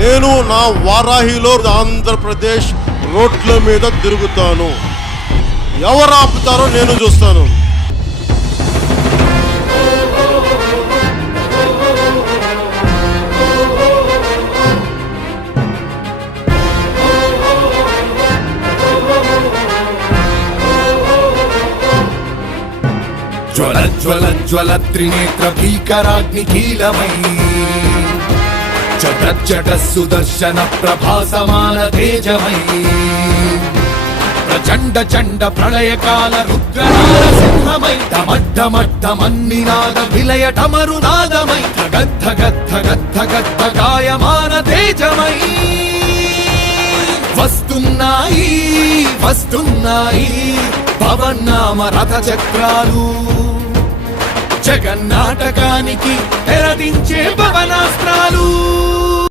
నేను నా వారాహిలో ఆంధ్రప్రదేశ్ రోడ్ల మీద తిరుగుతాను. ఎవరు ఆపుతారో నేను చూస్తాను. జ్వల జ్వల జ్వల త్రినేత్ర భీకరాగ్ని కీలమై చట చట సుదర్శన ప్రభాసమాన తేజమై ప్రచండ చండ ప్రళయకాల రుద్రనారసింహమై డమడ్డమడ్డమన్నినాద విలయ టమరునాదమై గద్ద గద్ద గద్ద గద్ద గాయమాన తేజమై వస్తున్నాయి వస్తున్నాయి పవన్నామ రథ చక్రాలు జగన్నాటకానికి తెరదించే పవనాస్త్రాలు.